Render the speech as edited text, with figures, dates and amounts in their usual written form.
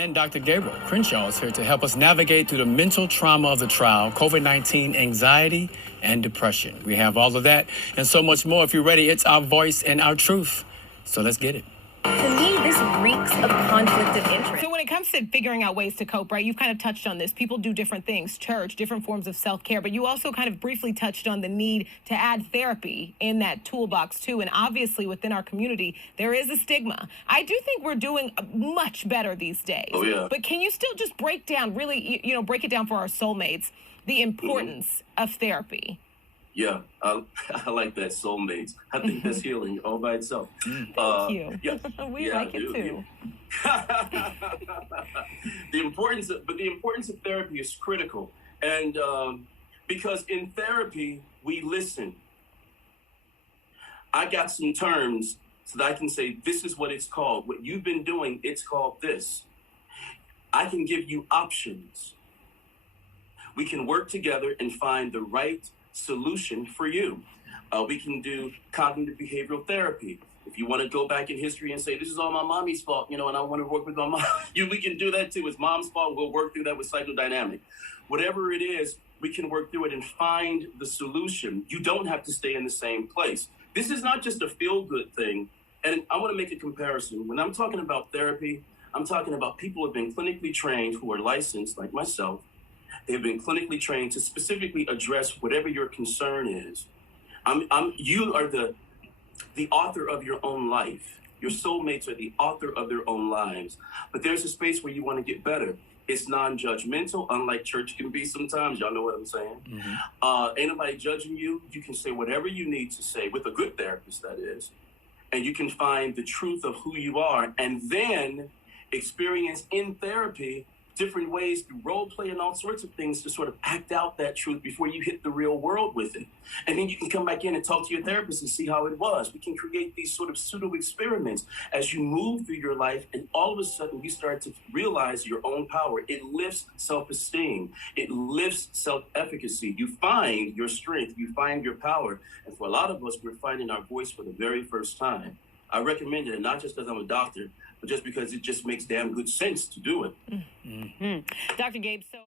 And Dr. Gabriel Crenshaw is here to help us navigate through the mental trauma of the trial, COVID-19, anxiety, and depression. We have all of that and so much more. If you're ready, it's our voice and our truth. So let's get it. To me, this reeks of conflict of interest. So when it comes to figuring out ways to cope, right, you've kind of touched on this. People do different things, church, different forms of self-care, but you also kind of briefly touched on the need to add therapy in that toolbox too. And obviously within our community, there is a stigma. I do think we're doing much better these days. Oh, yeah. But can you still just break down, really, break it down for our soulmates, the importance of therapy? Yeah, I like that, soulmates. I think that's healing all by itself. Thank you. Yeah, we like it too. The importance of therapy is critical, and because in therapy we listen. I got some terms so that I can say this is what it's called. What you've been doing, it's called this. I can give you options. We can work together and find the right solution for you. We can do cognitive behavioral therapy. If you want to go back in history and say, this is all my mommy's fault, and I want to work with my mom, we can do that too. It's mom's fault. We'll work through that with psychodynamic. Whatever it is, we can work through it and find the solution. You don't have to stay in the same place. This is not just a feel-good thing. And I want to make a comparison. When I'm talking about therapy, I'm talking about people who have been clinically trained, who are licensed, like myself. They've been clinically trained to specifically address whatever your concern is. You are the author of your own life. Your soulmates are the author of their own lives. But there's a space where you want to get better. It's non-judgmental, unlike church can be sometimes. Y'all know what I'm saying? Mm-hmm. Ain't nobody judging you. You can say whatever you need to say, with a good therapist, that is. And you can find the truth of who you are, and then experience in therapy different ways through role play and all sorts of things to sort of act out that truth before you hit the real world with it. And then you can come back in and talk to your therapist and see how it was. We can create these sort of pseudo experiments as you move through your life, and all of a sudden you start to realize your own power. It lifts self-esteem. It lifts self-efficacy. You find your strength. You find your power. And for a lot of us, we're finding our voice for the very first time. I recommend it, and not just because I'm a doctor, but just because it just makes damn good sense to do it. Mm-hmm. Dr. Gabe, so...